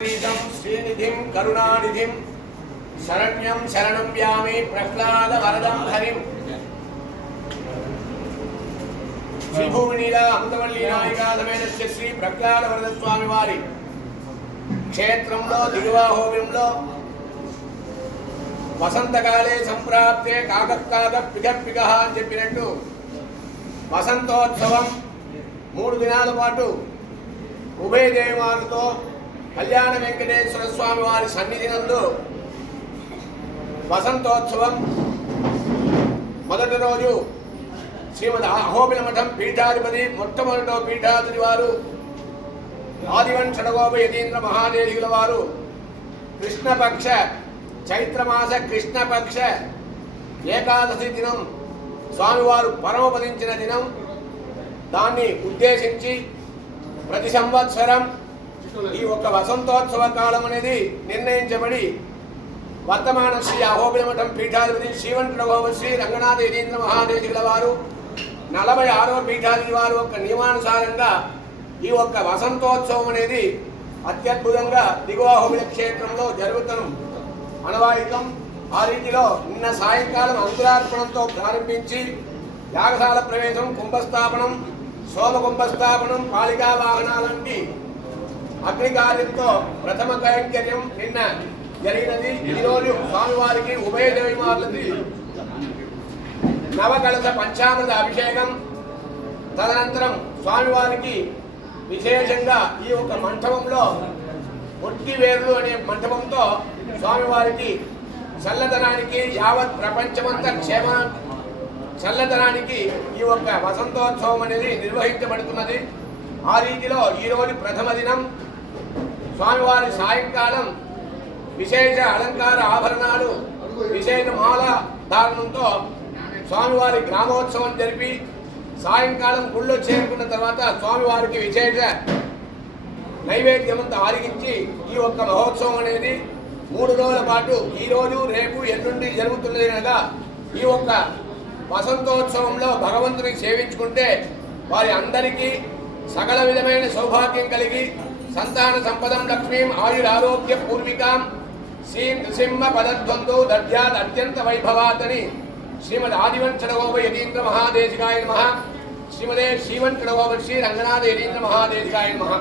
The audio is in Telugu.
श्रीनिधिं करुणानिधिं शरण्यं शरणं व्यामि प्रह्लाद वरदं हरिं श्रीभूमिनीला अमृतवल्ली नायिका समेत श्री प्रह्लाद वरद स्वामी वारी क्षेत्రంలో దిగువాహోవ్యంలో వసంతకాలే సంప్రాప్తే కాగక్కాగ పిగపిగః అని చెప్పినట్టు వసంతోత్సవం 3 దినాల పాటు ఉభయ దేవాలతో కళ్యాణ వెంకటేశ్వర స్వామి వారి సన్నిధినందు వసంతోత్సవం మొదటి రోజు శ్రీమద్ అహోబిల మఠం పీఠాధిపతి మొట్టమొదటి పీఠాధిపతి వారు ఆదివంశడగోప యతీంద్ర మహాదేశికుల వారు కృష్ణపక్ష చైత్రమాస కృష్ణపక్ష ఏకాదశి దినం స్వామివారు పరమపదించిన దినం దాన్ని ఉద్దేశించి ప్రతి సంవత్సరం ఈ ఒక్క వసంతోత్సవ కాలం అనేది నిర్ణయించబడి వర్తమాన శ్రీ అహోబిల మఠం పీఠాధిపతి శ్రీవంతుడగోప శ్రీ రంగనాథ యతీంద్ర మహాదేశికుల వారు 46వ పీఠాధిపతి వారు ఒక నియమానుసారంగా ఈ ఒక్క వసంతోత్సవం అనేది అత్యద్భుతంగా దిగువాహోబిల క్షేత్రంలో జరుగుతున్న అనవాయితం. ఆ రీతిలో నిన్న సాయంకాలం అంకురార్పణంతో ప్రారంభించి యాగశాల ప్రవేశం, కుంభస్థాపనం, సోమ కుంభస్థాపనం, పాలికా వాహనాలంటి అగ్నికార్యంతో ప్రథమ కైంకర్యం నిన్న జరిగినది. ఈరోజు స్వామివారికి ఉభయ దేవిమార్లది నవకలశ పంచామృత అభిషేకం. తదనంతరం స్వామివారికి విశేషంగా ఈ ఒక మంటపంలో ఒట్టివేర్లు అనే మంటపంతో స్వామివారికి చల్లదనానికి యావత్ ప్రపంచమంతా చల్లదనానికి ఈ ఒక్క వసంతోత్సవం అనేది నిర్వహించబడుతున్నది. ఆ రీతిలో ఈరోజు ప్రథమ దినం స్వామివారి సాయంకాలం విశేష అలంకార ఆభరణాలు, విశేష మాల ధారణంతో స్వామివారి గ్రామోత్సవం జరిపి సాయంకాలం గుళ్ళో చేరుకున్న తర్వాత స్వామివారికి విశేష నైవేద్యమంతా ఆరగించి ఈ ఒక్క మహోత్సవం అనేది 3 రోజుల పాటు ఈరోజు రేపు ఎల్లుండి జరుగుతున్నది. కనుక ఈ ఒక్క వసంతోత్సవంలో భగవంతుని సేవించుకుంటే వారి అందరికీ సకల విధమైన సౌభాగ్యం కలిగి సంతాన సంపదం లక్ష్మీం ఆయురారోగ్య పూర్వికాం శ్రీ నృసింహ పదద్వంతో దద్యాద్ అత్యంత వైభవాతని శ్రీమద్ ఆదివంశడగోప యతీంద్ర మహాదేశికాయ నమః. శ్రీమదే శ్రీవంశడగోప శ్రీ రంగనాథ యతీంద్ర మహాదేశికాయ నమః.